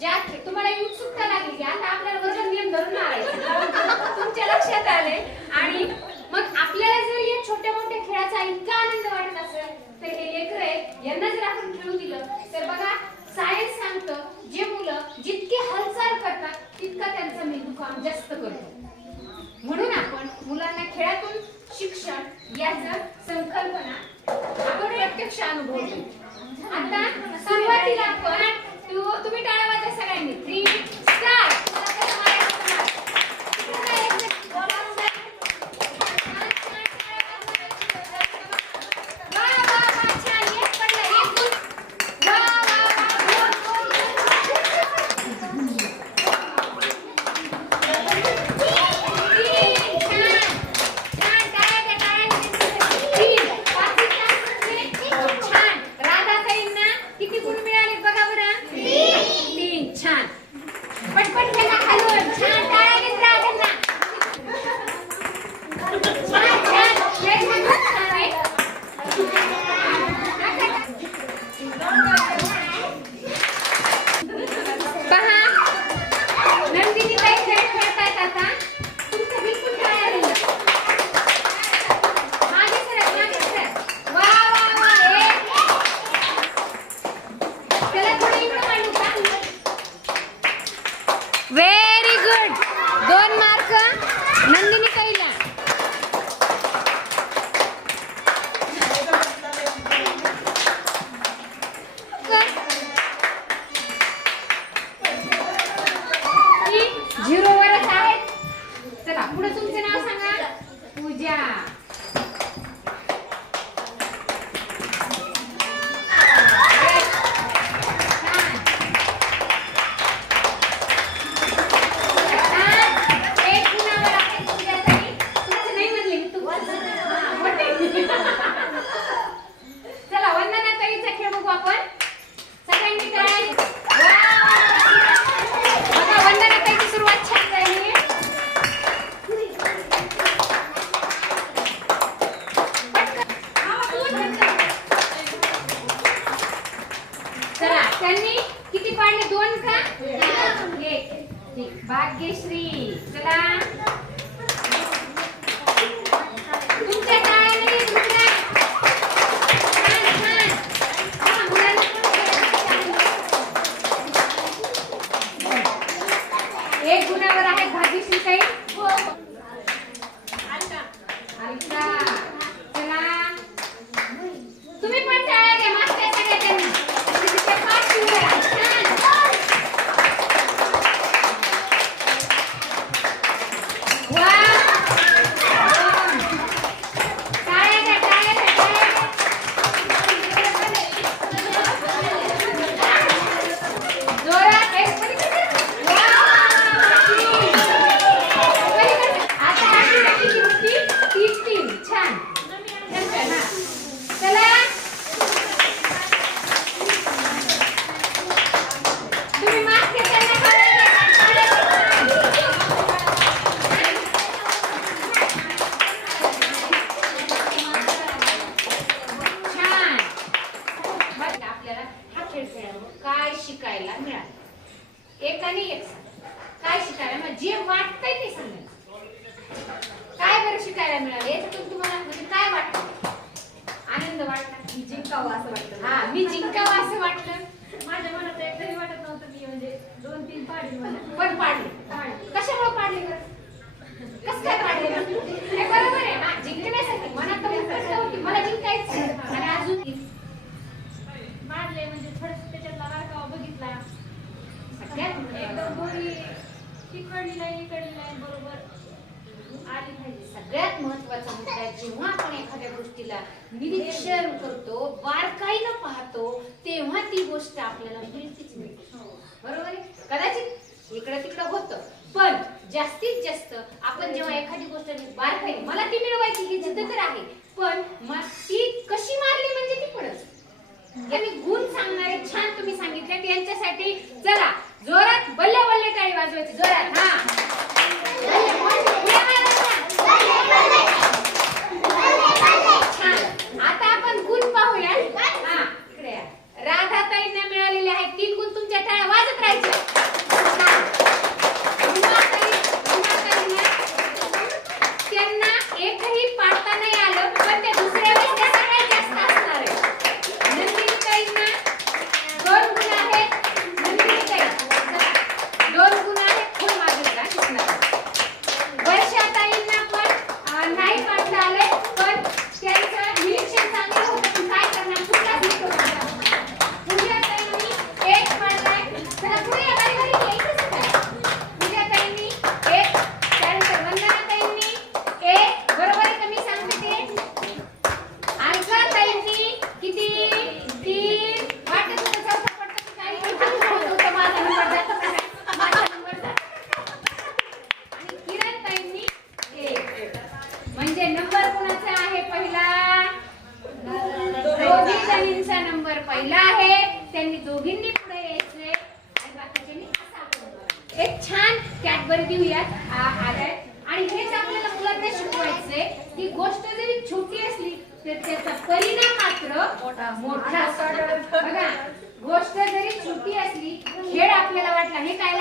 ज्या तुम्हाला ही उत्सुकता लागली की आता आपल्याला वजन नियम धरून मारायचे तुमच्या लक्षात आले? आणि मग आपल्याला जर या छोट्या मोठ्या खेळाचा इतका आनंद वाटत असेल तर हे लेकर आहेत यांना जर आपण खेळू दिलं तर बघा सायन्स सांगतं जे मुलं जितके हालचाल करतात तितका त्यांचा मेंदू काम जास्त करतो. म्हणून आपण मुलांना खेळातून शिक्षण याचं संकल्पना आपण प्रत्यक्ष अनुभवतो. आता सुरुवातीला आपण तुम्ही टाळावा त्यांनी किती पाडले? दोन का. भाग्यश्री चला. खेळ खेळल्यावर काय शिकायला मिळालं? एक सांगा. काय शिकायला मिळालं? जे वाटतंय ते सांगायचं काय बरं शिकायला मिळालं? याच्यातून तुम्हाला म्हणजे काय वाटतं? आनंद वाटला? मी जिंकावं असं वाटतं. हा मी जिंकावं असं वाटलं. माझ्या मनात एकही वाटत नव्हतं मी म्हणजे दोन तीन पाडी मला पण पाडले. कशामुळे पाडले कसं काय पाडले बरं? हे बरोबर आहे हा जिंकण्यासाठी मनात तर उत्कंठा होती मला जिंकायचं आणि अजून मारले म्हणजे थोडस त्याच्यातला बारकावा बघितला सगळ्यात एकदम गोळी तिकडली लाईन इकडली लाईन बरोबर आली पाहिजे सगळ्यात महत्त्वाचा मुद्दा म्हणजे जेव्हा आपण एखाद्या गोष्टीला निरीक्षण करतो बारकाईनं पाहतो तेव्हा ती गोष्ट आपल्याला मिळतीच मिळते. हो, बरोबर आहे? कदाचित इकडं तिकडं होतं पण जास्तीत जास्त आपण जेव्हा एखादी गोष्ट बारकाईने मला ती मिळवायची ही जिद्द तर आहे पण ती कशी मारली म्हणजे ती पडत. आणि गुण सांगणारे छान तुम्ही सांगितले यांच्यासाठी जरा जोरात बल्ल्या बल्ल्या टाळी वाजवायची जोरात नंबर कुणाचा आहे पहिला? दोघी जणींचा नंबर पहिला आहे. त्यांनी दोघींनी पुढे यायचे आणि बाकीच्यांनी असा एक छान कॅटबरी घेऊयात आलाय आणि हेच आपल्याला मुलांना शिकवायचंय. की गोष्ट जरी छोटी असली तर त्याचा परिणाम मात्र मोठा. गोष्ट जरी छोटी असली खेळ आपल्याला वाटला हे काय